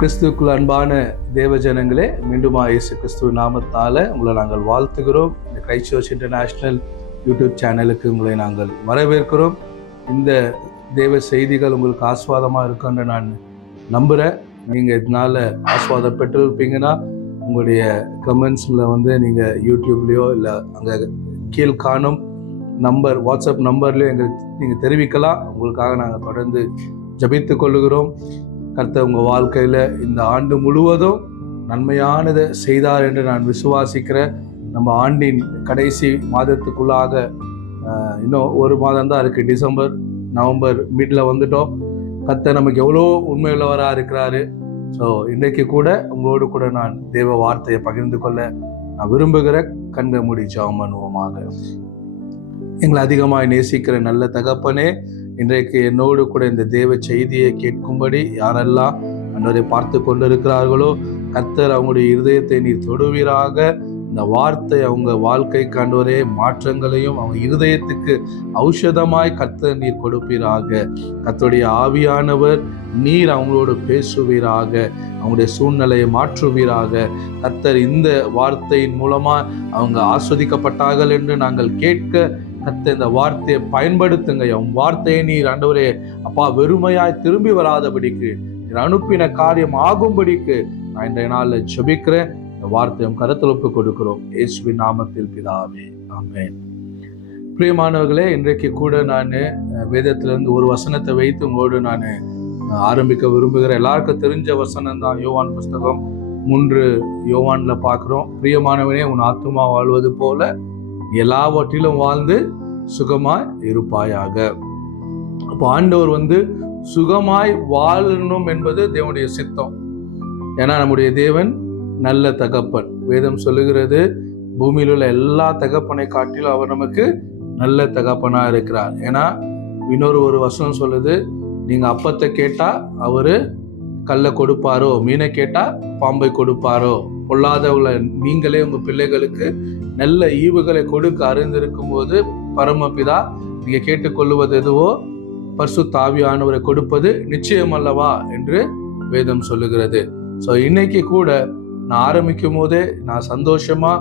கிறிஸ்துவுக்குள் அன்பான தேவ ஜனங்களே, மீண்டுமா இயேசு கிறிஸ்துவ நாமத்தால் உங்களை நாங்கள் வாழ்த்துகிறோம். இந்த கிரைஸ்ட் சர்ச் இன்டர்நேஷ்னல் யூடியூப் சேனலுக்கு உங்களை நாங்கள் வரவேற்கிறோம். இந்த தேவ செய்திகள் உங்களுக்கு ஆஸ்வாதமாக இருக்குன்னு நான் நம்புகிறேன். நீங்கள் இதனால் ஆஸ்வாதம் பெற்றிருப்பீங்கன்னா உங்களுடைய கமெண்ட்ஸில் நீங்கள் யூடியூப்லேயோ இல்லை அங்கே கீழ் காணும் நம்பர் வாட்ஸ்அப் நம்பர்லேயோ எங்களுக்கு நீங்கள் தெரிவிக்கலாம். உங்களுக்காக நாங்கள் தொடர்ந்து ஜபித்து கொள்ளுகிறோம். கர்த்தர் உங்கள் வாழ்க்கையில் இந்த ஆண்டு முழுவதும் நன்மையானதை செய்தார் என்று நான் விசுவாசிக்கிறேன். நம்ம ஆண்டின் கடைசி மாதத்துக்குள்ளாக இன்னும் ஒரு மாதம் தான் இருக்குது. டிசம்பர் நவம்பர் மிடில் வந்துட்டோம். கர்த்தர் நமக்கு எவ்வளோ உண்மையுள்ளவராக இருக்கிறாரு. ஸோ இன்றைக்கு கூட உங்களோடு கூட நான் தேவ வார்த்தையை பகிர்ந்து கொள்ள நான் விரும்புகிறேன். கண்களை மூடி ஜெபம் பண்ணுவோமாக. எங்களை அதிகமாக நேசிக்கிற நல்ல தகப்பனே, இன்றைக்கு என்னோடு கூட இந்த தேவ செய்தியை கேட்கும்படி யாரெல்லாம் அன்றரை பார்த்து கொண்டிருக்கிறார்களோ, கர்த்தர் அவங்களுடைய இருதயத்தை நீர் தொடுவீராக. இந்த வார்த்தை அவங்க வாழ்க்கை கண்டவரே மாற்றங்களையும் அவங்க இருதயத்துக்கு ஔஷதமாய் கர்த்தர் நீர் கொடுப்பீராக. கர்த்தருடைய ஆவியானவர் நீர் அவங்களோடு பேசுவீராக, அவங்களுடைய சூழ்நிலையை மாற்றுவீராக. கர்த்தர் இந்த வார்த்தையின் மூலமா அவங்க ஆஸ்வதிக்கப்பட்டார்கள் என்று நாங்கள் கேட்க கர்த்தர் இந்த வார்த்தையை பயன்படுத்துங்க. உன் வார்த்தையை நீர் ஆண்டவரே அப்பா வெறுமையாய் திரும்பி வராதபடிக்கு, நீர் அனுப்பின காரியம் ஆகும்படிக்கு நான் இன்றைய நாளில் ஜெபிக்கிறேன். இந்த வார்த்தையும் கருத்தில் ஒப்பு கொடுக்கிறோம் இயேசுவின் நாமத்தில் பிதாவே, ஆமென். பிரியமானவர்களே, இன்றைக்கு கூட நான் வேதத்திலிருந்து ஒரு வசனத்தை வைத்து உங்களோடு நான் ஆரம்பிக்க விரும்புகிறேன். எல்லாருக்கும் தெரிஞ்ச வசனம் தான். யோவான் புஸ்தகம் 3 யோவான்ல பார்க்கிறோம். பிரியமானவனே, உன் ஆத்துமா வாழ்வது போல எல்லாவற்றிலும் வாழ்ந்து சுகமாய் இருப்பாயாக. அப்போ ஆண்டவர் சுகமாய் வாழணும் என்பது தேவனுடைய சித்தம். ஏன்னா நம்முடைய தேவன் நல்ல தகப்பன். வேதம் சொல்லுகிறது, பூமியில் உள்ள எல்லா தகப்பனை காட்டிலும் அவர் நமக்கு நல்ல தகப்பனா இருக்கிறார். ஏன்னா இன்னொரு வசனம் சொல்லுது, நீங்க அப்பத்தை கேட்டா அவரு கல்லை கொடுப்பாரோ, மீனை கேட்டா பாம்பை கொடுப்பாரோ, பொல்லாதவளை நீங்களே உங்க பிள்ளைகளுக்கு நல்ல ஈவுகளை கொடுக்க அறிந்திருக்கும் போது பரமபிதா நீங்க கேட்டுக்கொள்ளுவது எதுவோ பரிசுத்த ஆவியானவரை கொடுப்பது நிச்சயம் அல்லவா என்று வேதம் சொல்லுகிறது. ஸோ இன்னைக்கு கூட நான் ஆரம்பிக்கும் போதே நான் சந்தோஷமா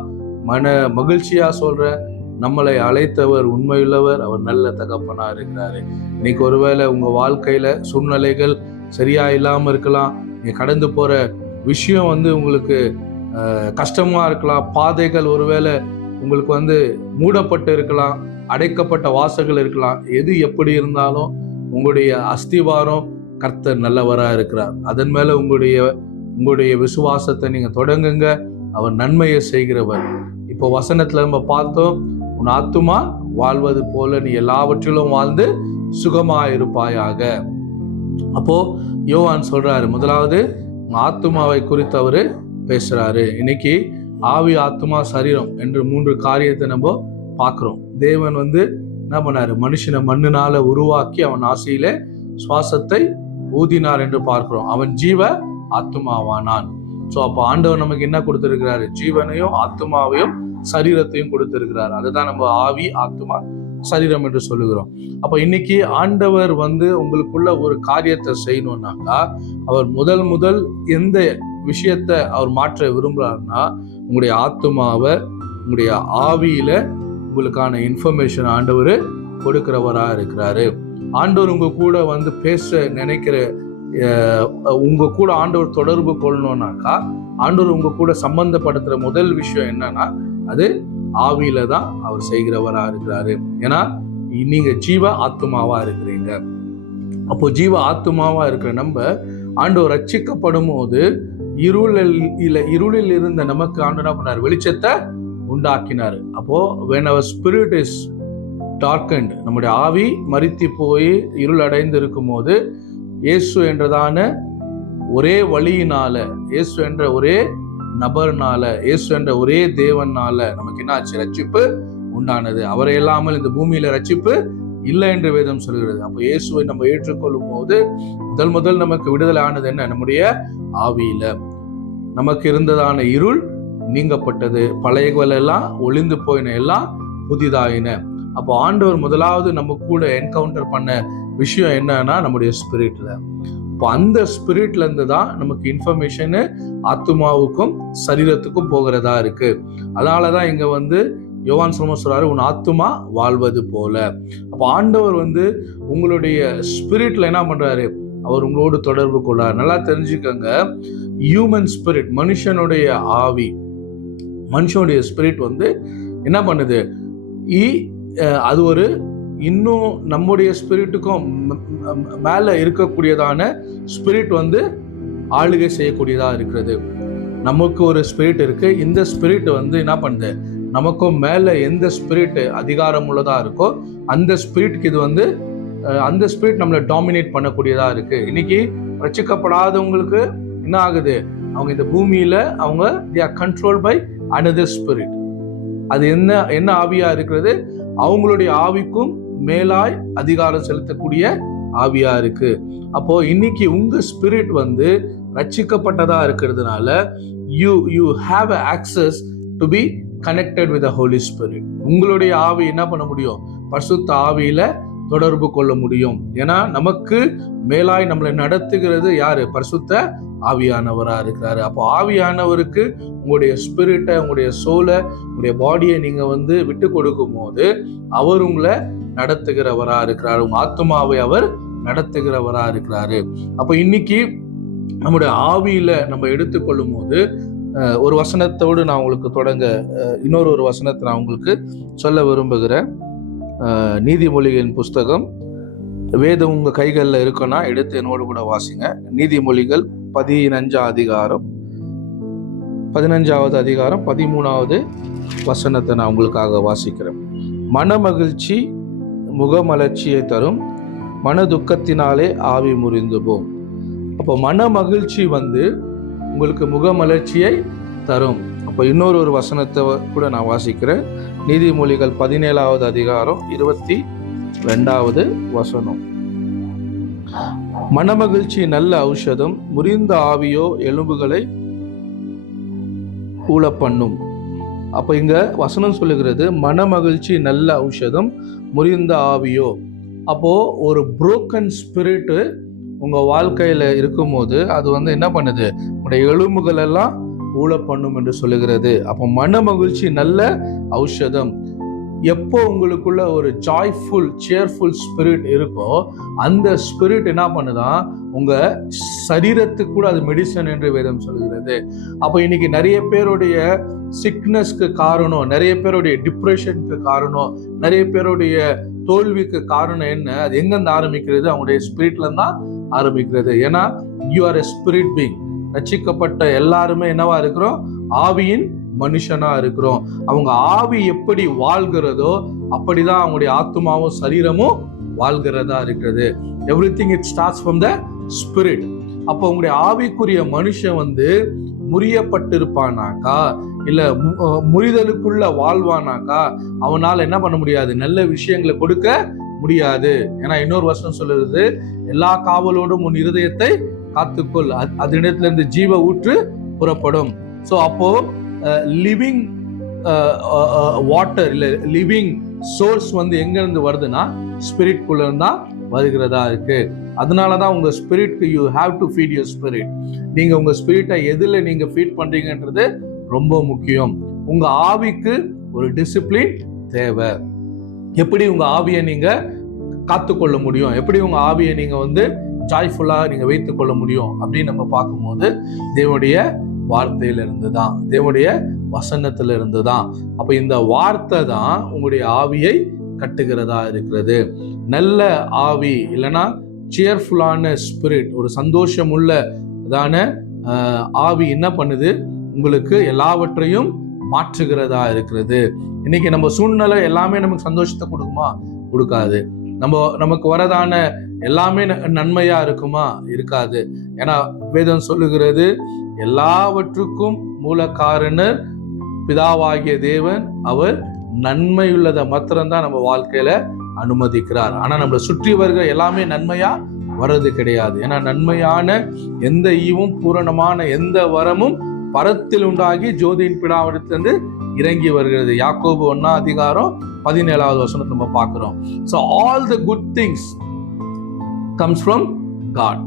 மன மகிழ்ச்சியா சொல்றேன், நம்மளை அழைத்தவர் உண்மையுள்ளவர், அவர் நல்ல தகப்பனா இருக்கிறாரு. இன்னைக்கு ஒருவேளை உங்க வாழ்க்கையில சூழ்நிலைகள் சரியா இல்லாம இருக்கலாம், நீங்க கடந்து போற விஷயம் உங்களுக்கு கஷ்டமா இருக்கலாம், பாதைகள் ஒருவேளை உங்களுக்கு மூடப்பட்டு இருக்கலாம், அடைக்கப்பட்ட வாசல்கள் இருக்கலாம். எது எப்படி இருந்தாலும் உங்களுடைய அஸ்திவாரம் கர்த்தர் நல்லவரா இருக்கிறார். அதன் மேல உங்களுடைய விசுவாசத்தை நீங்க தொடங்குங்க. அவர் நன்மையை செய்கிறவர். இப்போ வசனத்துல நம்ம பார்த்தோம், உன் ஆத்துமா வாழ்வது போல நீ எல்லாவற்றிலும் வாழ்ந்து சுகமாயிருப்பாயாக. அப்போ யோவான் சொல்றாரு, முதலாவது ஆத்துமாவை குறித்து அவரு பேசுறாரு. இன்னைக்கு ஆவி, ஆத்துமா, சரீரம் என்று 3 காரியத்தை நம்ம பார்க்கிறோம். தேவன் என்ன பண்ணாரு, மனுஷனை மண்ணினால உருவாக்கி அவன் ஆசையிலே சுவாசத்தை ஊதினார் என்று பார்க்கிறோம். அவன் ஜீவ ஆத்துமாவானான். சோ அப்ப ஆண்டவர் நமக்கு என்ன கொடுத்திருக்கிறாரு, ஜீவனையும் ஆத்துமாவையும் சரீரத்தையும் கொடுத்திருக்கிறார். அதுதான் நம்ம ஆவி, ஆத்துமா, சரீரம் என்று சொல்லுகிறோம். அப்ப இன்னைக்கு ஆண்டவர் உங்களுக்குள்ள ஒரு காரியத்தை செய்யணும்னாக்கா, அவர் முதல் எந்த விஷயத்தை அவர் மாற்ற விரும்புறாருன்னா, உங்களுடைய ஆத்துமாவை, உங்களுடைய ஆவியில உங்களுக்கான இன்ஃபர்மேஷன் ஆண்டவர் கொடுக்கிறவரா இருக்கிறாரு. ஆண்டவர் உங்க கூட பேச நினைக்கிற, உங்க கூட ஆண்டவர் தொடர்பு கொள்ளணும்னாக்கா, ஆண்டவர் உங்க கூட சம்பந்தப்படுத்துற முதல் விஷயம் என்னன்னா, அது ஆவியில தான் அவர் செய்கிறவரா இருக்கிறாரு. ஏன்னா நீங்க ஜீவ ஆத்துமாவா இருக்கிறீங்க. அப்போ ஜீவ ஆத்துமாவா இருக்கிற நம்ம ஆண்டவர் ரட்சிக்கப்படும் போது இருளில் இருந்த நமக்கு ஆண்டவர் என்ன பண்ணார், வெளிச்சத்தை உண்டாக்கினார். அப்போ when our spirit is darkened, நம்முடைய ஆவி மரித்து போய் இருள் அடைந்து இருக்கும் போது இயேசு என்றதான ஒரே வழியினால, இயேசு என்ற ஒரே நபர்னால, இயேசு என்ற ஒரே தேவனால நமக்கு என்ன ஆச்சு, ரட்சிப்பு உண்டானது. அவரை இல்லாமல் இந்த பூமியில ரட்சிப்பு இல்லை என்று வேதம் சொல்கிறது. அப்போ இயேசுவை நம்ம ஏற்றுக்கொள்ளும் போது முதல் நமக்கு விடுதலை ஆனது என்ன, நம்முடைய ஆவியில. நமக்கு இருந்ததான இருள் நீங்கப்பட்டது, பழையகள் எல்லாம் ஒளிந்து போயின, எல்லாம் புதிதாயின. அப்போ ஆண்டவர் முதலாவது நம்ம கூட என்கவுண்டர் பண்ண விஷயம் என்னன்னா, நம்முடைய ஸ்பிரிட்ல இப்போ அந்த ஸ்பிரிட்ல இருந்து தான் நமக்கு இன்ஃபர்மேஷனு ஆத்மாவுக்கும் சரீரத்துக்கும் போகிறதா இருக்கு. அதனாலதான் இங்க வந்து யோவான் சொல்றாரு, உன் ஆத்துமா வாழ்வது போல. அப்ப ஆண்டவர் வந்து உங்களுடைய ஸ்பிரிட்ல என்ன பண்றாரு, அவர் உங்களோடு தொடர்பு கொள்றாரு. நல்லா தெரிஞ்சுக்கங்க, ஹியூமன் ஸ்பிரிட், மனுஷனுடைய ஆவி, மனுஷனுடைய ஸ்பிரிட் வந்து என்ன பண்ணுது, அது ஒரு இன்னும் நம்முடைய ஸ்பிரிட்டுக்கும் மேல இருக்கக்கூடியதான ஸ்பிரிட் வந்து ஆளுகை செய்யக்கூடியதா இருக்கிறது. நமக்கு ஒரு ஸ்பிரிட் இருக்கு. இந்த ஸ்பிரிட் வந்து என்ன பண்ணுது, நமக்கும் மேல எந்த ஸ்பிரிட் அதிகாரம் உள்ளதா இருக்கோ அந்த ஸ்பிரிட்க்கு இது வந்து அந்த ஸ்பிரிட் நம்மளை டாமினேட் பண்ணக்கூடியதா இருக்கு. இன்னைக்கு ரட்சிக்கப்படாதவங்களுக்கு என்ன ஆகுது, அவங்க இந்த பூமியில அவங்க they are controlled by another spirit. அது என்ன ஆவியா இருக்கிறது, அவங்களுடைய ஆவிக்கும் மேலாய் அதிகாரம் செலுத்தக்கூடிய ஆவியா இருக்கு. அப்போ இன்னைக்கு உங்க ஸ்பிரிட் வந்து ரட்சிக்கப்பட்டதா இருக்கிறதுனால you have access to be connected with the Holy Spirit. உங்களுடைய ஆவி என்ன பண்ண முடியும், பரிசுத்த ஆவியில தொடர்பு கொள்ள முடியும். ஏன்னா நமக்கு மேலாய் நம்மளை நடத்துகிறது யாரு, பரிசுத்த ஆவியானவரா இருக்கிறாரு. அப்போ ஆவியானவருக்கு உங்களுடைய ஸ்பிரிட்டை, உங்களுடைய சோலை, உங்களுடைய பாடியை நீங்க வந்து விட்டு கொடுக்கும் போது அவர் உங்களை நடத்துகிறவரா இருக்கிறாரு. உங்க ஆத்மாவை அவர் நடத்துகிறவரா இருக்கிறாரு. அப்போ இன்னைக்கு நம்முடைய ஆவியில நம்ம எடுத்துக்கொள்ளும் போது ஒரு வசனத்தோடு நான் உங்களுக்கு தொடங்க இன்னொரு வசனத்தை நான் உங்களுக்கு சொல்ல விரும்புகிறேன். நீதிமொழிகளின் புஸ்தகம், வேதம் உங்க கைகளில் இருக்குன்னா எடுத்து என்னோடு கூட வாசிங்க. நீதிமொழிகள் 15வது அதிகாரம் 13வது வசனத்தை நான் உங்களுக்காக வாசிக்கிறேன். மனமகிழ்ச்சி முகமலர்ச்சியை தரும், மன துக்கத்தினாலே ஆவி முறிந்து போம். அப்போ மன மகிழ்ச்சி வந்து உங்களுக்கு முகமலர்ச்சியை தரும். அப்போ இன்னொரு வசனத்தை கூட நான் வாசிக்கிறேன். நீதிமொழிகள் 17வது அதிகாரம் 22வது வசனம். மனமகிழ்ச்சி நல்ல ஔஷதம், முறிந்த ஆவியோ எலும்புகளை ஊழ பண்ணும். அப்ப இங்க வசனம் சொல்லுகிறது மனமகிழ்ச்சி நல்ல ஔஷதம், முறிந்த ஆவியோ. அப்போ ஒரு புரோக்கன் ஸ்பிரிட் உங்க வாழ்க்கையில இருக்கும் போது அது வந்து என்ன பண்ணுது, உங்களுடைய எலும்புகள் எல்லாம் ஊழ பண்ணும் என்று சொல்லுகிறது. அப்போ மன மகிழ்ச்சி நல்ல ஔஷதம். எப்போ உங்களுக்குள்ள ஒரு ஜாய்ஃபுல் சேர்ஃபுல் ஸ்பிரிட் இருக்கோ அந்த ஸ்பிரிட் என்ன பண்ணுதான், உங்க சரீரத்துக்கு கூட அது மெடிசன் என்று வேதம் சொல்கிறது. அப்போ இன்னைக்கு நிறைய பேருடைய சிக்னஸ்க்கு காரணம், நிறைய பேருடைய டிப்ரெஷனுக்கு காரணம், நிறைய பேருடைய தோல்விக்கு காரணம் என்ன, அது எங்கிருந்து ஆரம்பிக்கிறது, அவங்களுடைய ஸ்பிரிட்ல இருந்தா ஆரம்பிக்கிறது. ஏன்னா you are a spirit being. ரட்சிக்கப்பட்ட எல்லாருமே என்னவா இருக்கிறோம், ஆவியின் மனுஷனா இருக்கிறோம். அவங்க ஆவி எப்படி வாழ்கிறதோ அப்படிதான் அவங்களுடைய ஆத்மாவும் சரீரமும் வாழ்கிறதா இருக்கிறது. Everything it starts from the spirit. அப்போ உங்களுடைய ஆவிக்குரிய மனுஷன் வந்து முறியப்பட்டிருப்பானாக்கா, இல்ல முறிதலுக்குள்ள வாழ்வானாக்கா, அவனால என்ன பண்ண முடியாது, நல்ல விஷயங்களை கொடுக்க முடியாது. ஏன்னா இன்னொரு வசனம் சொல்லுறது, எல்லா காவலோடும் உன் இருதயத்தை காத்துக்கொள், அதனிடத்துல இருந்து ஜீவ ஊற்று புறப்படும். ஸோ அப்போ லிவிங் வாட்டர் இல்ல லிவிங் சோர்ஸ் வந்து எங்க இருந்து வருதுன்னா ஸ்பிரிட் குள்ள இருந்தா வருகிறதா இருக்கு. அதனாலதான் உங்க ஸ்பிரிட்க்கு you have to feed your spirit. நீங்க உங்க ஸ்பிரிட்டை எதுல நீங்க ஃபீட் பண்றீங்கன்றது ரொம்ப முக்கியம். உங்க ஆவிக்கு ஒரு டிசிப்ளின் தேவை. எப்படி உங்க ஆவியை நீங்க காத்துக்கொள்ள முடியும், எப்படி உங்க ஆவியை நீங்க வந்து ஜாய்ஃபுல்லா நீங்க வைத்துக் கொள்ள முடியும் அப்படின்னு நம்ம பார்க்கும்போது தேவனுடைய வார்த்தையில இருந்துதான், தேவனுடைய வசனத்துல இருந்துதான். அப்ப இந்த வார்த்தை தான் உங்களுடைய ஆவியை கட்டுகிறதா இருக்கிறது. நல்ல ஆவி இல்லைன்னா சியர்ஃபுல்லான ஸ்பிரிட், ஒரு சந்தோஷம் உள்ளதான ஆவி என்ன பண்ணுது, உங்களுக்கு எல்லாவற்றையும் மாற்றுகிறதா இருக்கிறது. இன்னைக்கு நம்ம சூழ்நிலை எல்லாமே நமக்கு சந்தோஷத்தை கொடுக்குமா, கொடுக்காது. நமக்கு வரதான எல்லாமே நன்மையா இருக்குமா, இருக்காது. ஏன்னா வேதம் சொல்லுகிறது, எல்லாவற்றுக்கும் மூல காரணர் பிதாவாகிய தேவன், அவர் நன்மையுள்ளதை மாத்திரம்தான் நம்ம வாழ்க்கையில அனுமதிக்கிறார். ஆனா நம்மளை சுற்றியவர்கள் எல்லாமே நன்மையா வர்றது கிடையாது. ஏன்னா நன்மையான எந்த ஈவும் பூரணமான எந்த வரமும் பரத்தில் உண்டாகி ஜோதியின் பிதாவிடத்திலிருந்து இறங்கி வருகிறது. யாக்கோபு 1 அதிகாரம் 17வது வசனத்தை நம்ம பார்க்கிறோம். So all the good things comes from God.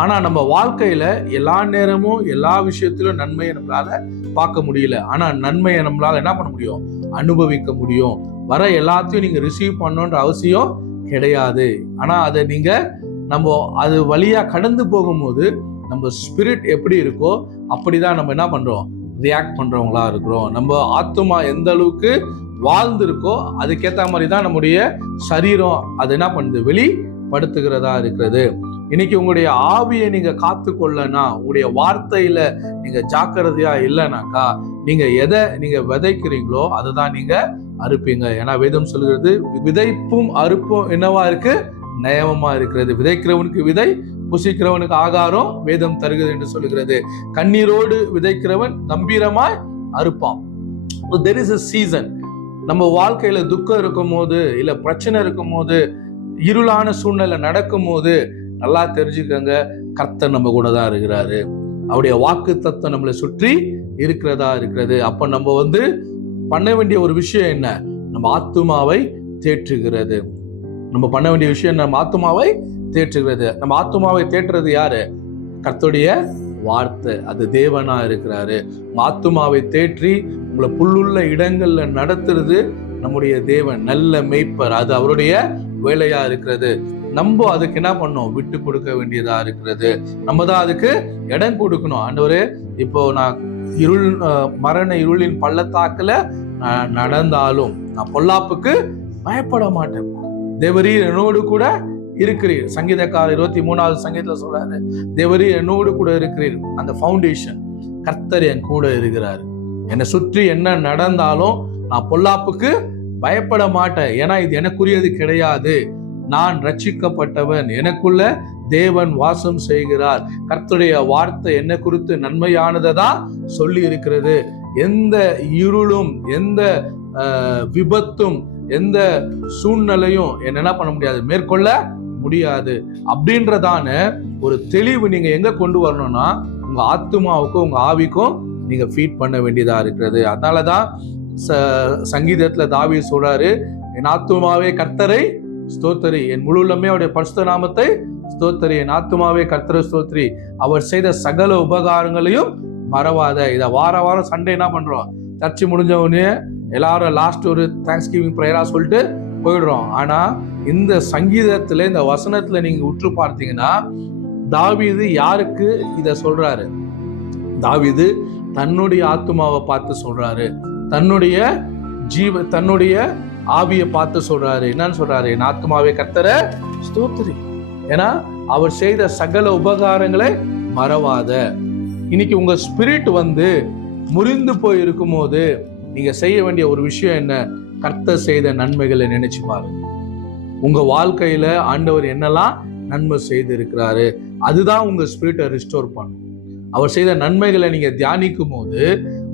ஆனா நம்ம வாழ்க்கையில எல்லா நேரமும் எல்லா விஷயத்திலும் நன்மையை நம்மளால பார்க்க முடியல. ஆனா நன்மையை நம்மளால என்ன பண்ண முடியும்? அனுபவிக்க முடியும். வர எல்லாத்தையும் நீங்க ரிசீவ் பண்ணணுன்ற அவசியம் கிடையாது. ஆனா அதை நீங்க நம்ம அது வழியா கடந்து போகும்போது நம்ம ஸ்பிரிட் எப்படி இருக்கோ அப்படிதான் நம்ம என்ன பண்றோம்? ரியாக்ட் பண்றவங்களா இருக்கிறோம். நம்ம ஆத்துமா எந்த அளவுக்கு வாழ்ந்திருக்கோ அதுக்கேற்ற மாதிரி தான் நம்முடைய சரீரம் அது என்ன பண்ணுது? வெளிப்படுத்துகிறதா இருக்கிறது. இன்னைக்கு உங்களுடைய ஆவியை நீங்க காத்து கொள்ளனா, உங்களுடைய வார்த்தையில நீங்க ஜாக்கிரதையா இல்லைனாக்கா, நீங்க எதை நீங்க விதைக்கிறீங்களோ அதுதான் நீங்க அறுப்பீங்க. ஏன்னா வேதம் சொல்கிறது, விதைப்பும் அறுப்பும் என்னவா இருக்கு? நயமா இருக்கிறது. விதைக்கிறவனுக்கு விதை, புசிக்கிறவனுக்கு ஆகாரம் வேதம் தருகிறது என்று சொல்லுகிறது. கண்ணீரோடு விதைக்கிறவன் கம்பீரமாய் அறுப்பான். There is a season. நம்ம வாழ்க்கையில துக்கம் இருக்கும் போது, இல்ல பிரச்சனை இருக்கும் போது, இருளான சூழ்நிலை நடக்கும் போது நல்லா தெரிஞ்சுக்கங்க, கர்த்தர் நம்ம கூட தான் இருக்கிறாரு. அவருடைய வாக்கு தத்துவம் நம்மளை சுற்றி இருக்கிறதா இருக்கிறது. அப்ப நம்ம பண்ண வேண்டிய ஒரு விஷயம் என்ன? நம்ம ஆத்துமாவை தேற்றுகிறது. நம்ம பண்ண வேண்டிய விஷயம் நம்ம ஆத்துமாவை தேற்றுகிறது. நம்ம ஆத்துமாவை தேற்றுறது யாரு? கர்த்தருடைய வார்த்தை. அது தேவனா இருக்கிறாரு. ஆத்துமாவை தேற்றி உங்களை புல்லுள்ள இடங்கள்ல நடத்துறது நம்முடைய தேவன், நல்ல மேய்ப்பர். அது அவருடைய வேலையா இருக்கிறது. நம்ம அதுக்கு என்ன பண்ணோம்? விட்டு கொடுக்க வேண்டியதா இருக்கிறது. நம்ம தான் அதுக்கு இடம் கொடுக்கணும். ஆண்டவரே, இப்போ நான் மரண இருளின் பள்ளத்தாக்குல நான் நடந்தாலும் நான் பொல்லாப்புக்கு பயப்பட மாட்டேன். தேவரீர் என்னோடு கூட இருக்கிறீர். சங்கீதக்காரர் 23வது சங்கீதத்துல சொல்றாரு, தேவரீர் என்னோடு கூட இருக்கிறீர். அந்த ஃபவுண்டேஷன், கர்த்தர் என் கூட இருக்கிறாரு. என்னை சுற்றி என்ன நடந்தாலும் நான் பொல்லாப்புக்கு பயப்பட மாட்டேன். ஏன்னா இது எனக்குரியது கிடையாது. நான் ரட்சிக்கப்பட்டவன், எனக்குள்ள தேவன் வாசம் செய்கிறார். கர்த்தருடைய வார்த்தை என்ன குறித்து நன்மையானதை தான் சொல்லி இருக்கிறது. எந்த இருளும் எந்த விபத்தும் எந்த சூழ்நிலையும் என்ன பண்ண முடியாது, மேற்கொள்ள முடியாது. அப்படின்றதான ஒரு தெளிவு நீங்க எங்க கொண்டு வரணும்னா, உங்க ஆத்துமாவுக்கும் உங்க ஆவிக்கும் நீங்க ஃபீட் பண்ண வேண்டியதா இருக்கிறது. அதனாலதான் சங்கீதத்துல தாவீது சொல்றாரு, என் ஆத்துமாவே கர்த்தரை ஸ்தோத்திரி, என் முழு உள்ளமே அவருடைய பரிசுத்த நாமத்தை ஸ்தோத்திரி, என் ஆத்துமாவே கர்த்தரை ஸ்தோத்திரி, அவர் செய்த சகல உபகாரங்களையும் மறவாத. இதை வாரம் சண்டே என்ன பண்றோம்? சர்ச்சை முடிஞ்ச உடனே எல்லாரும் லாஸ்ட் ஒரு தேங்க்ஸ் கிவிங் ப்ரேயரா சொல்லிட்டு போயிடுறோம். ஆனா இந்த சங்கீதத்துல, இந்த வசனத்துல நீங்க உற்று பார்த்தீங்கன்னா, தாவீது யாருக்கு இத சொல்றாரு? தாவீது தன்னுடைய ஆத்துமாவை பார்த்து சொல்றாரு, தன்னுடைய ஆவியை பார்த்து சொல்றாரு. என்னன்னு சொல்றாரு? என் ஆத்துமாவே கர்த்தரை ஸ்தோத்திரி, ஏன்னா அவர் செய்த சகல உபகாரங்களை மறவாத. இன்னைக்கு உங்க ஸ்பிரிட் முறிந்து போய் இருக்கும் போது நீங்க செய்ய வேண்டிய ஒரு விஷயம் என்ன? கர்த்தர் செய்த நன்மைகளை நினைச்சு பாருங்க. உங்க வாழ்க்கையில ஆண்டவர் என்னெல்லாம் நன்மை செய்து இருக்கிறாரு, அதுதான் உங்க ஸ்பிரிட்டை ரிஸ்டோர் பண்ணும். அவர் செய்த நன்மைகளை நீங்க தியானிக்கும் போது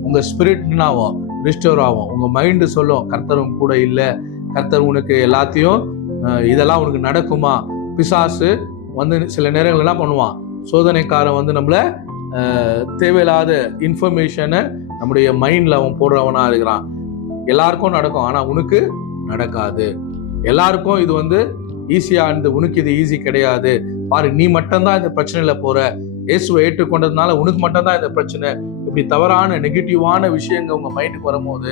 உங்க ஸ்பிரிட் என்னாகும்? ரிஸ்டோர் ஆகும். உங்க மைண்டு சொல்லும், கர்த்தரும் கூட இல்லை, கர்த்தர் உனக்கு எல்லாத்தையும் இதெல்லாம் உனக்கு நடக்குமா? பிசாசு சில நேரங்கள் என்ன பண்ணுவான்? சோதனைக்காரன் நம்மள தேவையில்லாத இன்ஃபர்மேஷனை நம்முடைய மைண்ட்ல அவன் போடுறவனா இருக்கிறான். எல்லாருக்கும் நடக்கும், ஆனா உனக்கு நடக்காது. எல்லாருக்கும் இது ஈஸியா இருந்து, உனக்கு இது ஈஸி கிடையாது. பாரு, நீ மட்டும்தான் இந்த பிரச்சனையில போற, இயேசுவை ஏற்றுக்கொண்டதுனால உனக்கு மட்டும்தான் இந்த பிரச்சனை. இப்படி தவறான நெகட்டிவான விஷயங்கள் உங்க மைண்டுக்கு வரும்போது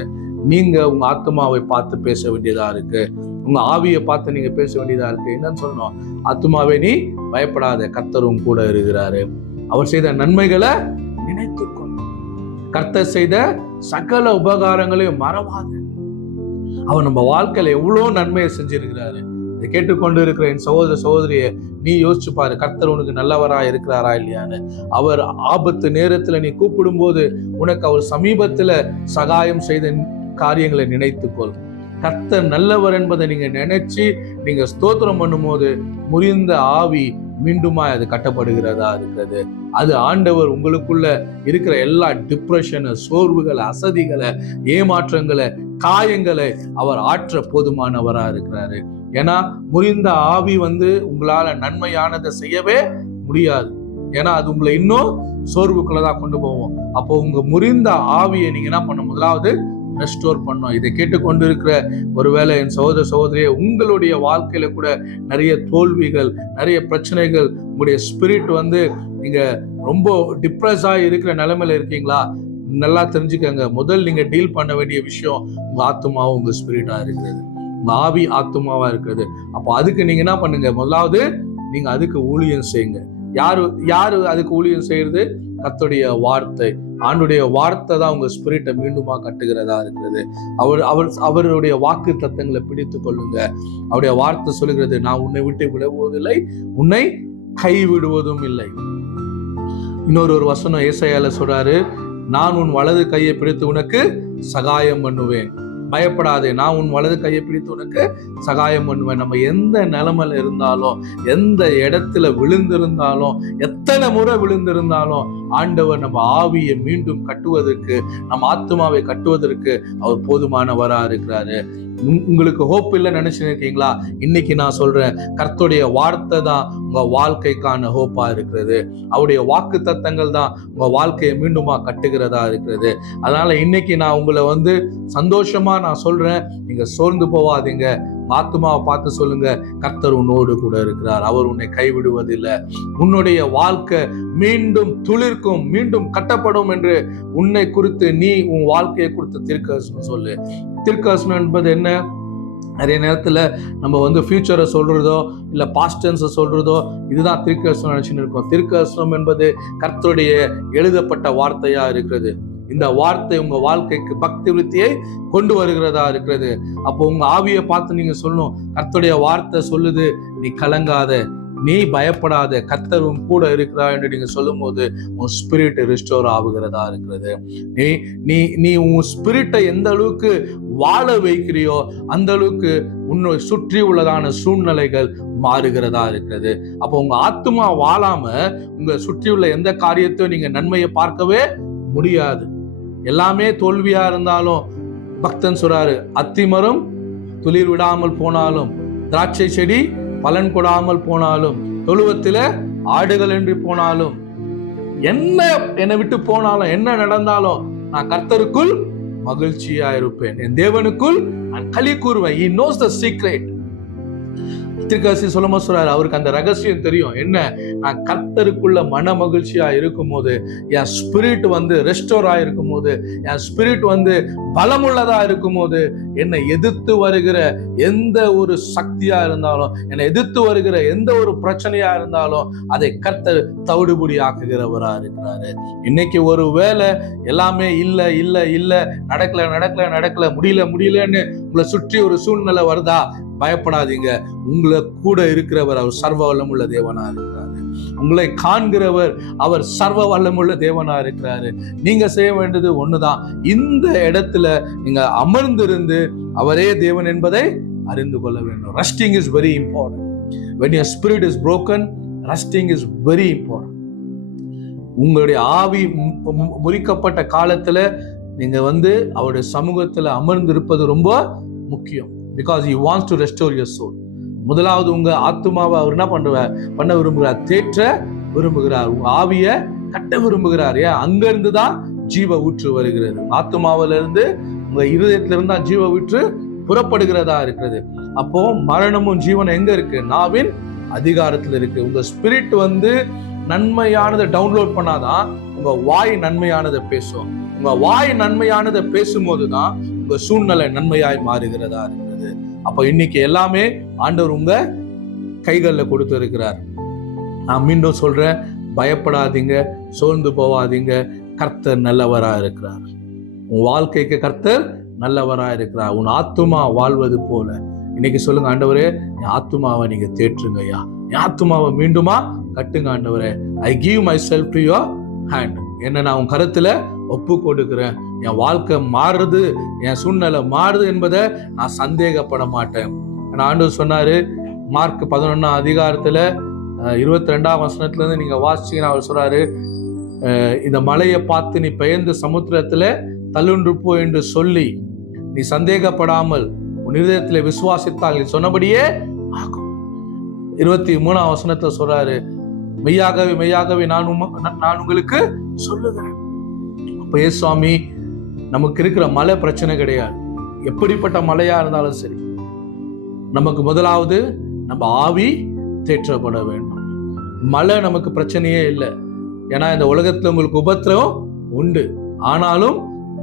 நீங்க உங்க ஆத்மாவை பார்த்து பேச வேண்டியதா இருக்கு. உங்க ஆவியை பார்த்து நீங்க பேச வேண்டியதா இருக்கு. என்னன்னு சொல்லணும்? ஆத்மாவே நீ பயப்படாத, கர்த்தரும் கூட இருக்கிறாரு. அவர் செய்த நன்மைகளை நினைத்துக்கொள். கர்த்தர் செய்த சகல உபகாரங்களையும் மறவாது. அவர் நம்ம வாழ்க்கையில எவ்வளவு நன்மையை செஞ்சிருக்கிறாரு. இதை கேட்டுக்கொண்டு இருக்கிற என் சகோதர சகோதரியை நீ யோசிச்சு பாரு, கர்த்தர் உனக்கு நல்லவரா இருக்கிறாரா இல்லையான்னு. அவர் ஆபத்து நேரத்துல நீ கூப்பிடும் போது உனக்கு அவர் சமீபத்துல சகாயம் செய்த காரியங்களை நினைத்துக்கொள். கர்த்தர் நல்லவர் என்பதை நீங்க நினைச்சு நீங்க ஸ்தோத்திரம் பண்ணும் போது முறிந்த ஆவி மீண்டுமா அது கட்டப்படுகிறதா இருக்கிறது. அது ஆண்டவர் உங்களுக்குள்ள இருக்கிற எல்லா டிப்ரெஷனை, சோர்வுகளை, அசதிகளை, ஏமாற்றங்களை, காயங்களை அவர் ஆற்ற போதுமானவரா இருக்கிறாரு. ஏன்னா முறிந்த ஆவி உங்களால நன்மையானதை செய்யவே முடியாது. ஏன்னா அது உங்களை இன்னும் சோர்வுக்குள்ளதான் கொண்டு போவோம். அப்போ உங்க முறிந்த ஆவியை நீங்க என்ன பண்ண? முதலாவது ரெஸ்டோர் பண்ணும். இதை கேட்டுக்கொண்டு இருக்கிற ஒருவேளை என் சகோதர சகோதரியே, உங்களுடைய வாழ்க்கையில கூட நிறைய தோல்விகள், நிறைய பிரச்சனைகள், உங்களுடைய ஸ்பிரிட் வந்து நீங்க ரொம்ப டிப்ரெஸ் ஆகி இருக்கிற நிலைமையில இருக்கீங்களா? நல்லா தெரிஞ்சுக்கங்க, முதல் நீங்க டீல் பண்ண வேண்டிய விஷயம் உங்க ஆத்துமாவும் உங்க ஸ்பிரிட்டா இருக்கிறது, உங்க ஆவி ஆத்துமாவா இருக்கிறது. அப்போ அதுக்கு நீங்க என்ன பண்ணுங்க, முதலாவது நீங்க அதுக்கு ஊழியம் செய்யுங்க. யாரு அதுக்கு ஊழியம் செய்யறது? கர்த்தருடைய வார்த்தை. ஆண்டுடைய வார்த்தை தான் உங்க ஸ்பிரிட்டை மீண்டுமா கட்டுகிறதா இருக்கிறது. அவருடைய வாக்கு தத்தங்களை பிடித்து கொள்ளுங்க. அவருடைய வார்த்தை சொல்லுகிறது, நான் உன்னை விட்டு விடுவதில்லை, உன்னை கைவிடுவதும் இல்லை. இன்னொரு வசனம் ஏசாயால சொல்றாரு, நான் உன் வலது கையை பிடித்து உனக்கு சகாயம் பண்ணுவேன், பயப்படாதே, நான் உன் வலது கையை பிடித்து உனக்கு சகாயம் பண்ணுவேன். நம்ம எந்த நிலைமையில இருந்தாலும், எந்த இடத்துல விழுந்திருந்தாலும், எத்தனை முறை விழுந்திருந்தாலும், ஆண்டவர் நம்ம ஆவியை மீண்டும் கட்டுவதற்கு, நம்ம ஆத்மாவை கட்டுவதற்கு அவர் போதுமானவரா இருக்கிறாரு. உங்களுக்கு ஹோப் இல்லை நினைச்சுன்னு இருக்கீங்களா? இன்னைக்கு நான் சொல்றேன், கர்த்தருடைய வார்த்தை தான் உங்க வாழ்க்கைக்கான ஹோப்பா இருக்கிறது. அவருடைய வாக்கு தத்தங்கள் தான் உங்க வாழ்க்கையை மீண்டுமா கட்டுகிறதா இருக்கிறது. அதனால இன்னைக்கு நான் உங்களை சந்தோஷமா நான் சொல்றேன், நீங்க சோர்ந்து போவாதீங்க. ஆத்துமாவை பார்த்து சொல்லுங்க, கர்த்தர் உன்னோடு கூட இருக்கிறார், அவர் உன்னை கைவிடுவதில்லை. உன்னுடைய வாழ்க்கை மீண்டும் துளிர்க்கும், மீண்டும் கட்டப்படும் என்று உன்னை குறித்து, நீ உன் வாழ்க்கையை குறித்து தீர்க்கதரிசனம் சொல்லு. தீர்க்கதரிசனம் என்பது என்ன? நிறைய நேரத்துல நம்ம ஃபியூச்சரை சொல்றதோ இல்ல பாஸ்ட் டென்ஸை சொல்றதோ இதுதான் தீர்க்கதரிசனம் நினைச்சுன்னு இருக்கோம். தீர்க்கதரிசனம் என்பது கர்த்தருடைய எழுதப்பட்ட வார்த்தையா இருக்கிறது. இந்த வார்த்தை உங்க வாழ்க்கைக்கு பக்தி விருத்தியை கொண்டு வருகிறதா இருக்கிறது. அப்போ உங்க ஆவியை பார்த்து நீங்க சொல்லணும், கர்த்தருடைய வார்த்தை சொல்லுது, நீ கலங்காத, நீ பயப்படாத, கர்த்தர் உன் கூட இருக்கிறா என்று நீங்க சொல்லும் போது உன் ஸ்பிரிட் ரிஸ்டோர் ஆகுகிறதா இருக்கிறது. நீ உன் ஸ்பிரிட்டை எந்த அளவுக்கு வாழ வைக்கிறியோ அந்த அளவுக்கு உன்னை சுற்றி உள்ளதான சூழ்நிலைகள் மாறுகிறதா இருக்கிறது. அப்போ உங்க ஆத்துமா வாழாம உங்க சுற்றி உள்ள எந்த காரியத்தையும் நீங்க நன்மையை பார்க்கவே முடியாது. எல்லாமே தோல்வியா இருந்தாலும் பக்தன் சொல்றாரு, அத்திமரம் துளிர் விடாமல் போனாலும், திராட்சை செடி பலன் கொடாமல் போனாலும், தொழுவத்தில ஆடுகள் என்று போனாலும், என்னை விட்டு போனாலும், என்ன நடந்தாலும், நான் கர்த்தருக்குள் மகிழ்ச்சியா இருப்பேன், என் தேவனுக்குள் நான் களி கூறுவேன். He knows the secret. தீர்க்கதரிசி சொலொமோன் சொல்றாரு, அவருக்கு அந்த ரகசியம் தெரியும். என்ன? நான் கர்த்தருக்குள்ள மன மகிழ்ச்சியா இருக்கும் போது, என் ஸ்பிரிட் ரெஸ்டோர் ஆயிருக்கும் போது, என் ஸ்பிரிட் பலமுள்ளதா இருக்கும் போது, என்னை எதிர்த்து வருகிற எந்த ஒரு சக்தியா இருந்தாலும், என்னை எதிர்த்து வருகிற எந்த ஒரு பிரச்சனையா இருந்தாலும் அதை கர்த்தர் தவிடுபடி ஆக்குகிறவரா இருக்கிறாரு. இன்னைக்கு ஒரு வேளை எல்லாமே இல்ல இல்ல இல்ல நடக்கல நடக்கல நடக்கல முடியலன்னு உங்களை சுற்றி ஒரு சூழ்நிலை வருதா? பயப்படாதீங்க. உங்களை கூட இருக்கிறவர் அவர் சர்வ வல்லமுள்ள தேவனா இருக்கிறாரு. உங்களை காண்கிறவர் அவர் சர்வ வல்லமுள்ள தேவனா இருக்கிறாரு. நீங்க செய்ய வேண்டியது ஒண்ணுதான், இந்த இடத்துல நீங்க அமர்ந்திருந்து அவரே தேவன் என்பதை அறிந்து கொள்ள வேண்டும். Resting is very important. When your spirit is broken, resting is very important. உங்களுடைய ஆவி முறிக்கப்பட்ட காலத்துல நீங்க அவருடைய சமூகத்துல அமர்ந்து இருப்பது ரொம்ப முக்கியம். Because he wants to restore your soul. முதலாவது உங்க ஆத்துமாவை அவர் என்ன பண்ண விரும்புகிறார்? தேற்ற விரும்புகிறார். உங்க ஆவிய கட்ட விரும்புகிறார். அங்க இருந்துதான் ஜீவ ஊற்று வருகிறது. ஆத்துமாவில இருந்து உங்க இருதயத்தில இருந்தா ஜீவ ஊற்று புறப்படுகிறதா இருக்கிறது. அப்போ மரணமும் ஜீவனும் எங்க இருக்கு? நாவின் அதிகாரத்துல இருக்கு. உங்க ஸ்பிரிட் நன்மையானதை டவுன்லோட் பண்ணாதான் உங்க வாய் நன்மையானதை பேசும். உங்க வாய் நன்மையானதை பேசும்போதுதான் உங்க சூழ்நிலை நன்மையாய் மாறுகிறதா இருக்கிறது. அப்ப இன்னைக்கு எல்லாமே ஆண்டவர் உங்க கைகளில் கொடுத்து இருக்கிறார். நான் மீண்டும் சொல்றேன், பயப்படாதீங்க, சோர்ந்து போவாதீங்க. கர்த்தர் நல்லவரா இருக்கிறார். உன் வாழ்க்கைக்கு கர்த்தர் நல்லவரா இருக்கிறார். உன் ஆத்துமா வாழ்வது போல இன்னைக்கு சொல்லுங்க, ஆண்டவரே என் ஆத்துமாவை நீங்க தேற்றுங்க ஐயா, என் ஆத்துமாவை மீண்டுமா கட்டுங்க ஆண்டவரே. I give my self to your hand. என்ன நான் உன் கருத்துல ஒப்பு கொடுக்கிறேன். என் வாழ்க்கை மாறுது, என் சூழ்நிலை மாறுது என்பதை நான் சந்தேகப்பட மாட்டேன். ஆண்டவர் சொன்னாரு, மார்க் 11 அதிகாரத்துல 22 வசனத்துல இருந்து நீங்க வாசிச்சீங்கன்னா அவர் சொல்றாரு, இந்த மலையை பார்த்து நீ பெயர்ந்து சமுத்திரத்துல தள்ளுண்டு போ என்று சொல்லி நீ சந்தேகப்படாமல் உன் இதயத்துல விசுவாசித்தால் நீ சொன்னபடியே ஆகும். 23 வசனத்துல சொல்றாரு, மெய்யாகவே மெய்யாகவே நான் உங்களுக்கு சொல்லுகிறேன். அப்ப சுவாமி, நமக்கு இருக்கிற மழை பிரச்சனை கிடையாது. எப்படிப்பட்ட மழையா இருந்தாலும் சரி, நமக்கு முதலாவது நம்ம ஆவி தேற்றப்பட வேண்டும். மழை நமக்கு பிரச்சனையே இல்லை. ஏன்னா இந்த உலகத்துல உங்களுக்கு உபத்திரவம் உண்டு, ஆனாலும்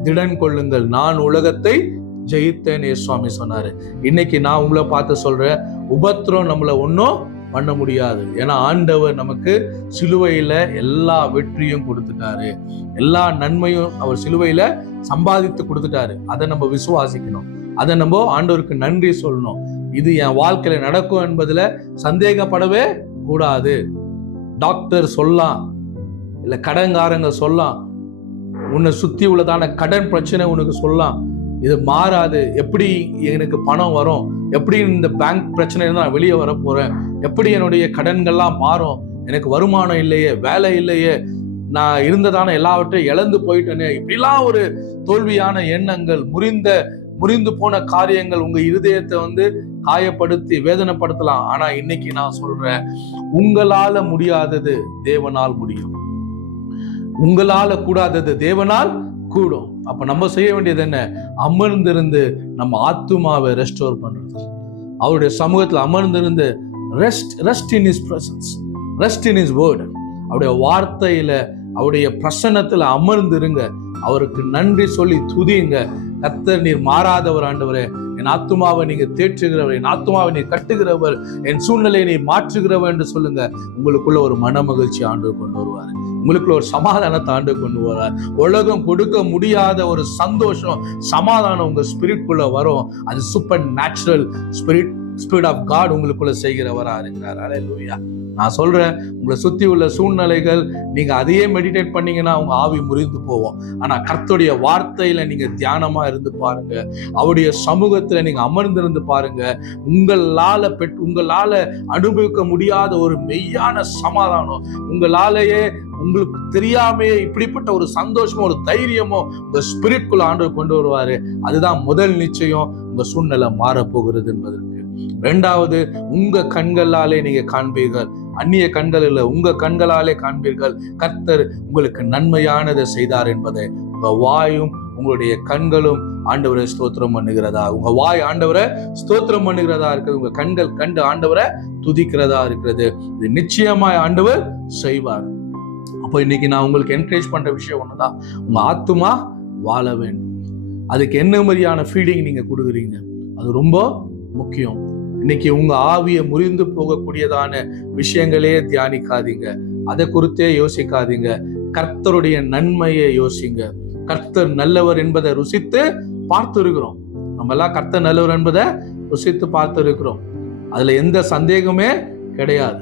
திடன் கொள்ளுங்கள், நான் உலகத்தை ஜெயித்தேன் சுவாமி சொன்னாரு. இன்னைக்கு நான் உங்களை பார்த்து சொல்றேன், உபத்திரம் நம்மள ஒன்றும் பண்ண முடியாது. ஏன்னா ஆண்டவர் நமக்கு சிலுவையில எல்லா வெற்றியும் கொடுத்துட்டாரு, எல்லா நன்மையும் அவர் சிலுவையில சம்பாதித்து கொடுத்துட்டாரு. அதை நம்ம விசுவாசிக்கணும், அதை நம்ம ஆண்டவருக்கு நன்றி சொல்லணும். இது என் வாழ்க்கையில நடக்கும் என்பதுல சந்தேகப்படவே கூடாது. டாக்டர் சொல்லலாம், இல்ல கடன்காரங்க சொல்லலாம், உன்னை சுத்தி உள்ளதான கடன் பிரச்சனை உனக்கு சொல்லலாம், இது மாறாது, எப்படி எனக்கு பணம் வரும், எப்படி இந்த பேங்க் பிரச்சனை இருந்தா நான் வெளியே வர போறேன், எப்படி என்னுடைய கடன்கள்லாம் மாறும், எனக்கு வருமானம் இல்லையே, வேலை இல்லையே, நான் இருந்ததான எல்லாவற்றையும் இழந்து போயிட்டேனே, இப்படிலாம் ஒரு தோல்வியான எண்ணங்கள், முறிந்து போன காரியங்கள் உங்க இருதயத்தை காயப்படுத்தி வேதனைப்படுத்தலாம். ஆனா இன்னைக்கு நான் சொல்றேன், உங்களால முடியாதது தேவனால் முடியும், உங்களால கூடாதது தேவனால் கூடும். அப்ப நம்ம செய்ய வேண்டியது என்ன? அமர்ந்திருந்து நம்ம ஆத்துமாவை ரெஸ்டோர் பண்றது, அவருடைய சமூகத்துல அமர்ந்திருந்து rest in his presence, rest in his word, அவருடைய வார்த்தையில அவருடைய பிரசன்னத்துல அமர்ந்திருங்க, அவருக்கு நன்றி சொல்லி துதியுங்க. கர்த்தர் நீர் மாறாதவர் ஆண்டவரே, என் ஆத்துமாவை நீங்க தேற்றுகிறவர், என் ஆத்துமாவை நீ கட்டுகிறவர், என் சூழ்நிலையை நீ மாற்றுகிறவர் என்று சொல்லுங்க. உங்களுக்குள்ள ஒரு மன மகிழ்ச்சி ஆண்டு கொண்டு வருவார், உங்களுக்குள்ள ஒரு சமாதானத்தை ஆண்டு கொண்டு வருவார். உலகம் கொடுக்க முடியாத ஒரு சந்தோஷம், சமாதானம் உங்க ஸ்பிரிட்குள்ள வரும். அது supernatural spirit of God உங்களுக்குள்ள செய்கிறவரா இருக்கிறார். அல்லேலூயா. நான் சொல்றேன், உங்களை சுத்தி உள்ள சூழ்நிலைகள் நீங்க அதையே மெடிடேட் பண்ணீங்கன்னா உங்க ஆவி முறிந்து போவோம். ஆனா கர்த்தருடைய வார்த்தையில நீங்க தியானமா இருந்து பாருங்க, அவருடைய சமூகத்துல நீங்க அமர்ந்திருந்து பாருங்க, உங்களால அனுபவிக்க முடியாத ஒரு மெய்யான சமாதானம், உங்களாலேயே உங்களுக்கு தெரியாமையே இப்படிப்பட்ட ஒரு சந்தோஷமோ ஒரு தைரியமோ உங்க ஸ்பிரிட்குள்ள ஆண்டவர் கொண்டு வருவாரு. அதுதான் முதல் நிச்சயம் உங்க சூழ்நிலை மாறப்போகிறது என்பதற்கு. இரண்டாவது, உங்க கண்களாலே நீங்க காண்பீர்கள், அந்நிய கண்கள் இல்லை, உங்க கண்களாலே காண்பீர்கள் கர்த்தர் உங்களுக்கு நன்மையானதை செய்தார் என்பதை. உங்க வாயும் உங்களுடைய கண்களும் ஆண்டவரை ஸ்தோத்திரம் பண்ணுகிறதா, உங்க வாய் ஆண்டவரை ஸ்தோத்திரம் பண்ணுகிறதா இருக்குது, உங்க கண்கள் கண்டு ஆண்டவரை துதிக்கிறதா இருக்கிறது. இது நிச்சயமாய் ஆண்டவர் செய்வார். அப்போ இன்னைக்கு நான் உங்களுக்கு என்கரேஜ் பண்ற விஷயம் ஒண்ணுதான், உங்க ஆத்துமா வாழ வேண்டும். அதுக்கு என்ன மாதிரியான ஃபீடிங் நீங்க கொடுக்குறீங்க, அது ரொம்ப முக்கியம். இன்னைக்கு உங்க ஆவியை முறிந்து போகக்கூடியதான விஷயங்களே தியானிக்காதீங்க, அதை குறித்தே யோசிக்காதீங்க. கர்த்தருடைய நன்மையை யோசிங்க. கர்த்தர் நல்லவர் என்பதை ருசித்து பார்த்து இருக்கிறோம். நம்ம எல்லாம் கர்த்தர் நல்லவர் என்பதை ருசித்து பார்த்து இருக்கிறோம், அதுல எந்த சந்தேகமே கிடையாது.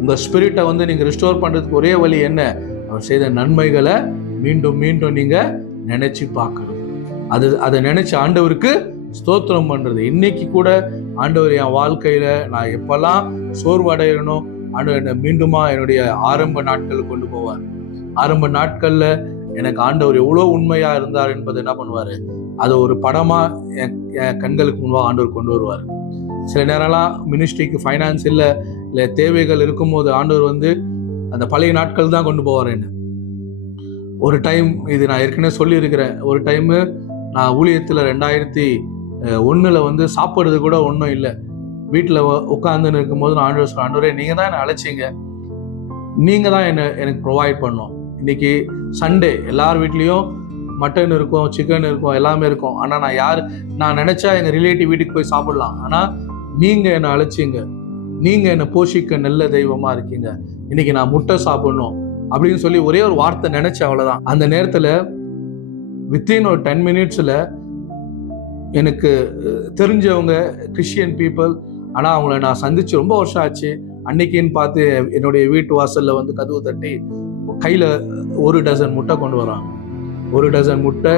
உங்க ஸ்பிரிட்டை நீங்க ரிஸ்டோர் பண்றதுக்கு ஒரே வழி என்ன? அவர் செய்த நன்மைகளை மீண்டும் மீண்டும் நீங்க நினைச்சு பார்க்கணும். அதை நினைச்சு ஆண்டவருக்கு ஸ்தோத்திரம் பண்றது. இன்னைக்கு கூட ஆண்டவர் என் வாழ்க்கையில நான் எப்பெல்லாம் சோர்வடையணும், ஆண்டவர் என்னை மீண்டுமா என்னுடைய ஆரம்ப நாட்கள் கொண்டு போவார். ஆரம்ப நாட்கள்ல எனக்கு ஆண்டவர் எவ்வளவு உண்மையா இருந்தார் என்பதை என்ன பண்ணுவாரு, அதை ஒரு படமா என் கண்களுக்கு முன்பாக ஆண்டவர் கொண்டு வருவார். சில நேரம்லாம் மினிஸ்ட்ரிக்கு ஃபைனான்ஸ் இல்லை தேவைகள் இருக்கும்போது ஆண்டவர் அந்த பழைய நாட்கள் தான் கொண்டு போவார் என்ன. ஒரு டைம், இது நான் ஏற்கனவே சொல்லியிருக்கிறேன், ஒரு டைமு நான் ஊழியத்தில் 2001 சாப்பிட்றது கூட ஒன்றும் இல்லை, வீட்டில் உட்காந்துன்னு இருக்கும்போது நான் ஆண்டவர் சொல்கிறேன், ஆண்டவரே நீங்கள் தான் என்னை அழைச்சிங்க, நீங்கள் தான் எனக்கு ப்ரொவைட் பண்ணோம். இன்னைக்கு சண்டே எல்லார் வீட்லேயும் மட்டன் இருக்கும், சிக்கன் இருக்கும், எல்லாமே இருக்கும். ஆனால் நான் நினச்சா எங்கள் ரிலேட்டிவ் வீட்டுக்கு போய் சாப்பிடலாம். ஆனால் நீங்கள் என்னை அழைச்சிங்க, நீங்கள் என்னை போஷிக்க நல்ல தெய்வமாக இருக்கீங்க, இன்னைக்கு நான் முட்டை சாப்பிடணும் அப்படின்னு சொல்லி ஒரே ஒரு வார்த்தை நினைச்சேன், அவ்வளோதான். அந்த நேரத்தில் வித்தின் ஒரு 10 minutes எனக்கு தெரிஞ்சவங்க கிறிஸ்டியன் பீப்புள், ஆனால் அவங்கள நான் சந்திச்சு ரொம்ப வருஷம் ஆச்சு. அன்னைக்குன்னு பார்த்து என்னுடைய வீட்டு வாசலில் கதவு தட்டி கையில் 1 dozen முட்டை கொண்டு வரான், 1 dozen முட்டை,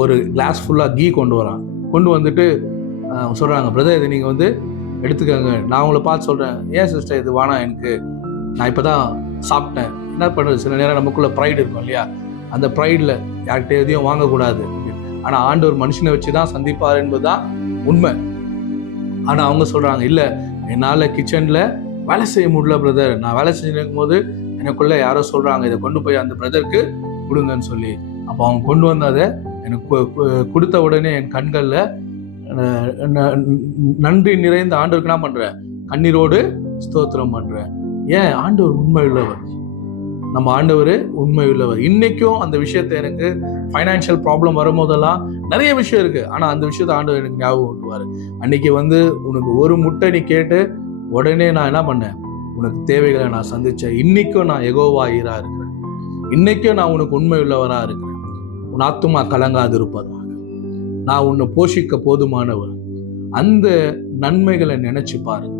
ஒரு கிளாஸ் ஃபுல்லாக கீ கொண்டு வரான். கொண்டு வந்துட்டு சொல்கிறாங்க, பிரதர் இது நீங்கள் எடுத்துக்கோங்க. நான் அவங்கள பார்த்து சொல்கிறேன், ஏன் சிஸ்டர் இது வேணாம், எனக்கு நான் இப்போ தான் சாப்பிட்டேன். என்ன பண்ணுறது, சில நேரம் நமக்குள்ள ப்ரைடு இருக்கும் இல்லையா, அந்த ப்ரைடில் யார்கிட்ட எதையும் வாங்கக்கூடாது. ஆனால் ஆண்டவர் மனுஷனை வச்சு தான் சந்திப்பார் என்பது தான் உண்மை. ஆனால் அவங்க சொல்கிறாங்க, இல்லை என்னால் கிச்சனில் வேலை செய்ய முடியல பிரதர், நான் வேலை செஞ்சுருக்கும் போது எனக்குள்ளே யாரோ சொல்கிறாங்க இதை கொண்டு போய் அந்த பிரதருக்கு கொடுங்கன்னு சொல்லி. அப்போ அவங்க கொண்டு வந்ததை எனக்கு கொடுத்த உடனே என் கண்களில் நன்றி நிறைந்த ஆண்டவருக்கு நான் பண்றேன், கண்ணீரோடு ஸ்தோத்திரம் பண்றேன். ஏன்? ஆண்டவர் உண்மை உள்ளவர். நம்ம ஆண்டவர் உண்மை உள்ளவர். இன்னைக்கும் அந்த விஷயத்தை எனக்கு ஃபைனான்சியல் ப்ராப்ளம் வரும்போதெல்லாம் நிறைய விஷயம் இருக்கு, ஆனா அந்த விஷயத்த ஆண்டவர் எனக்கு ஞாபகம் விட்டுவாரு. அன்னைக்கு உனக்கு ஒரு முட்டை நீ கேட்டு உடனே நான் என்ன பண்ணேன், உனக்கு தேவைகளை நான் சந்திச்சேன். இன்னைக்கும் நான் யெகோவா ஈரா இருக்கிறேன். இன்னைக்கும் நான் உனக்கு உண்மை உள்ளவரா இருக்கிறேன். உன் ஆத்துமா கலங்காது இருப்பதாக, நான் உன்னை போஷிக்க போதுமானவர். அந்த நன்மைகளை நினைச்சு பாருங்க.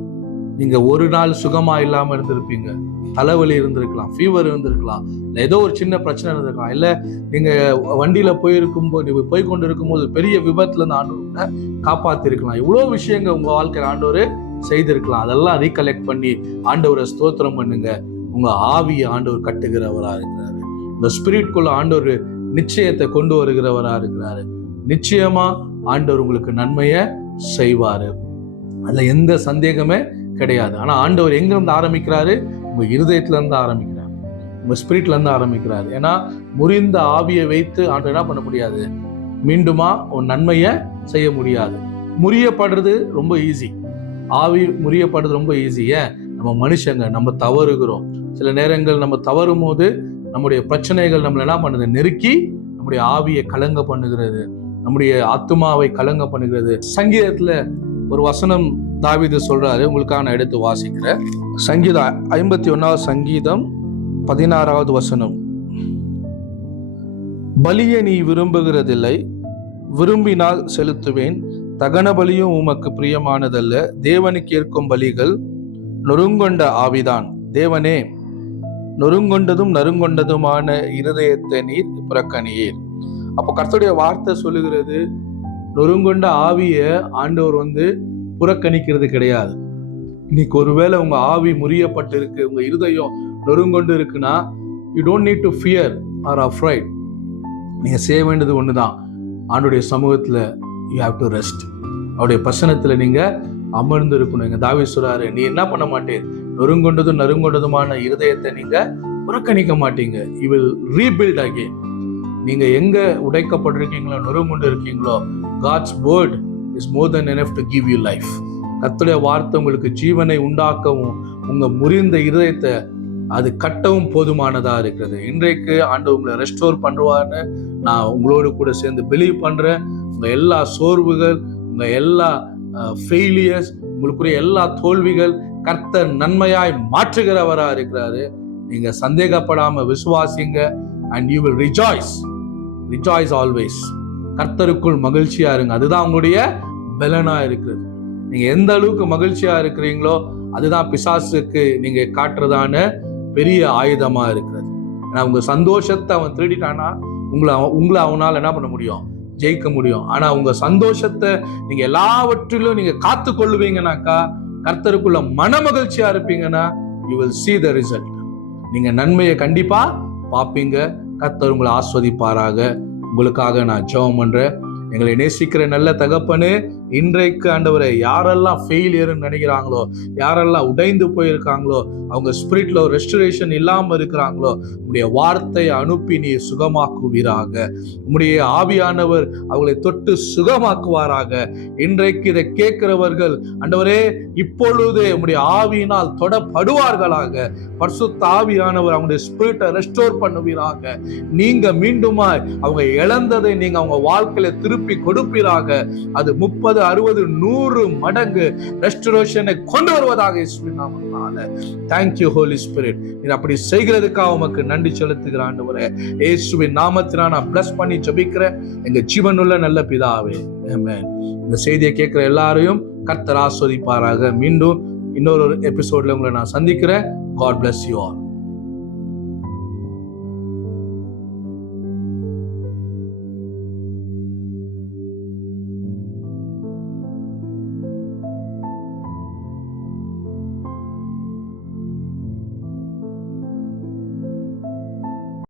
நீங்க ஒரு நாள் சுகமா இல்லாம இருந்திருப்பீங்க, தலைவலி இருந்திருக்கலாம், ஃபீவர் இருந்திருக்கலாம், இல்லை ஏதோ ஒரு சின்ன பிரச்சனை இருந்திருக்கலாம், இல்லை நீங்க வண்டியில போய் கொண்டு இருக்கும்போது பெரிய விபத்துல இருந்து ஆண்டவரை காப்பாத்திருக்கலாம். இவ்வளோ விஷயங்கள் உங்க வாழ்க்கையில் ஆண்டவர் செய்திருக்கலாம். அதெல்லாம் ரீகலெக்ட் பண்ணி ஆண்டவரை ஸ்தோத்திரம் பண்ணுங்க. உங்க ஆவியை ஆண்டவர் கட்டுகிறவரா இருக்கிறாரு. உங்க ஸ்பிரிட்குள்ள ஆண்டவர் நிச்சயத்தை கொண்டு வருகிறவரா இருக்கிறாரு. நிச்சயமா ஆண்டவர் உங்களுக்கு நன்மையை செய்வாரு. அதுல எந்த சந்தேகமே கிடையாது. ஆனா ஆண்டவர் எங்க இருந்து ஆரம்பிக்கிறாரு? உங்க இருதயத்துல இருந்து ஆரம்பிக்கிறார், உங்க ஸ்பிரிட்ல இருந்து ஆரம்பிக்கிறாரு. ஏன்னா முறிந்த ஆவியை வைத்து ஆண்டவர் என்ன பண்ண முடியாது, மீண்டுமா உன் நன்மையை செய்ய முடியாது. முறியப்படுறது ரொம்ப ஈஸி, ஆவி முறியப்படுறது ரொம்ப ஈஸி. ஏன்? நம்ம மனுஷங்க, நம்ம தவறுகிறோம். சில நேரங்கள் நம்ம தவறும் போது நம்முடைய பிரச்சனைகள் நம்மளை என்ன பண்ணுது, நெருக்கி நம்முடைய ஆவியை கலங்க பண்ணுகிறது, நம்முடைய ஆத்துமாவை கலங்க பண்ணுகிறது. சங்கீதத்துல ஒரு வசனம் தாவீது சொல்றாரு, உங்களுக்காக நான் எடுத்து வாசிக்கிறேன். சங்கீதம் 51 சங்கீதம் 16 வசனம். பலியை நீ விரும்புகிறதில்லை, விரும்பினால் செலுத்துவேன், தகன பலியும் உமக்கு பிரியமானதல்ல, தேவனுக்கு ஏற்கும் பலிகள் நொறுங்கொண்ட ஆவிதான். தேவனே, நொறுங்கொண்டதும் நறுங்கொண்டதுமான இருதயத்தை நீர் புறக்கணியீர். அப்போ கர்த்தருடைய வார்த்தை சொல்லுகிறது, நொறுங்கொண்ட ஆவிய ஆண்டவர் புறக்கணிக்கிறது கிடையாது. இன்னைக்கு ஒருவேளை உங்க ஆவி முறியப்பட்டு இருக்கு, உங்க இருதயம் நொறுங்கொண்டு இருக்குன்னா, you don't need to fear R afraid. நீங்க செய்ய வேண்டியது ஒண்ணுதான், ஆண்டவருடைய சமூகத்துல யூ ஹேவ் டு ரெஸ்ட். அவருடைய பிரசனத்துல நீங்க அமர்ந்து இருக்கணும். எங்க தாவீது சொல்றாரு, நீ என்ன பண்ண மாட்டேன், நொறுங்கொண்டதும் நறுங்கொண்டதுமான இருதயத்தை நீங்க புறக்கணிக்க மாட்டீங்க. You will rebuild again. நீங்க எங்க உடைக்கப்பட்டிருக்கீங்களோ, நொறுங்கொண்டு இருக்கீங்களோ, God's word is more than enough to give you life. கர்த்தருடைய வார்த்தை உங்களுக்கு ஜீவனை உண்டாக்கவும் உங்க முறிந்த இருதயத்தை அது கட்டவும் போதுமானதா இருக்கிறது. இன்றைக்கு ஆண்டவர் உங்களை ரெஸ்டோர் பண்ணுவான்னு நான் உங்களோடு கூட சேர்ந்து பிலீவ் பண்றேன். உங்க எல்லா சோர்வுகள், உங்க எல்லா ஃபெயிலியர்ஸ், உங்களுக்குரிய எல்லா தோல்விகள் கர்த்தர் நன்மையாய் மாற்றுகிறவரா இருக்கிறாரு. நீங்க சந்தேகப்படாம விசுவாசிங்க. and you will rejoice always. கர்த்தருக்குள் மகிழ்ச்சியா இருங்க. அதுதான் உங்களுடைய பலனா இருக்கிறது. நீங்க எந்த அளவுக்கு மகிழ்ச்சியா இருக்கிறீங்களோ அதுதான் பிசாசுக்கு நீங்க காட்டுறதான பெரிய ஆயுதமா இருக்கிறது. ஏன்னா உங்க சந்தோஷத்தை அவன் திருடிட்டானா உங்களை அவனால என்ன பண்ண முடியும், ஜெயிக்க முடியும். ஆனா உங்க சந்தோஷத்தை நீங்க எல்லாவற்றிலும் நீங்க காத்து கொள்ளுவீங்கன்னாக்கா, கர்த்தருக்குள்ள மன மகிழ்ச்சியா இருப்பீங்கன்னா, you will see the result. நீங்க நன்மையை கண்டிப்பா பார்ப்பீங்க. கர்த்தர் உங்களை ஆஸ்வதிப்பாராக. உங்களுக்காக நான் ஜெபம் பண்றேன். எங்களை நேசிக்கிற நல்ல தகப்பனே, இன்றைக்கு ஆண்டவரே, யாரெல்லாம் ஃபெயிலியர்னு நினைக்கிறாங்களோ, யாரெல்லாம் உடைந்து போயிருக்காங்களோ, அவங்க ஸ்பிரிட்ல ஒரு ரெஸ்டரேஷன் இல்லாம இருக்கிறாங்களோ, உங்களுடைய வார்த்தையை அனுப்பி நீ சுகமாக்குவீராக. உங்களுடைய ஆவியானவர் அவங்களை தொட்டு சுகமாக்குவாராக. இன்றைக்கு இதை கேட்கிறவர்கள் ஆண்டவரே, இப்பொழுதே உங்களுடைய ஆவியினால் தொடப்படுவார்களாக. பரிசுத்த ஆவியானவர் அவங்களுடைய ஸ்பிரிட்டை ரெஸ்டோர் பண்ணுவீராக. நீங்க மீண்டுமாய் அவங்க இழந்ததை நீங்க அவங்க வாழ்க்கையில திருப்பி கொடுப்பீராக. அது 30, 60, 100 மடங்கு ரெஸ்டரேஷனை கொண்டு வருவதாக இயேசுவின் நாமத்தினால. Thank you holy spirit. நீர் அப்படி செய்கிறதுக்காக உமக்கு நன்றி செலுத்துகிற ஆண்டவரே, இயேசுவின் நாமத்தினால் நான் பிளஸ் பண்ணி ஜெபிக்கிறேன். எங்க ஜீவனுள்ள நல்ல பிதாவே, ஆமென். இந்த செய்தியை கேட்கிற எல்லாரையும் கர்த்தர் ஆசீர்வதிப்பாராக. மீண்டும் இன்னொரு எபிசோட்ல உங்களை நான் சந்திக்கிறேன். God bless you all.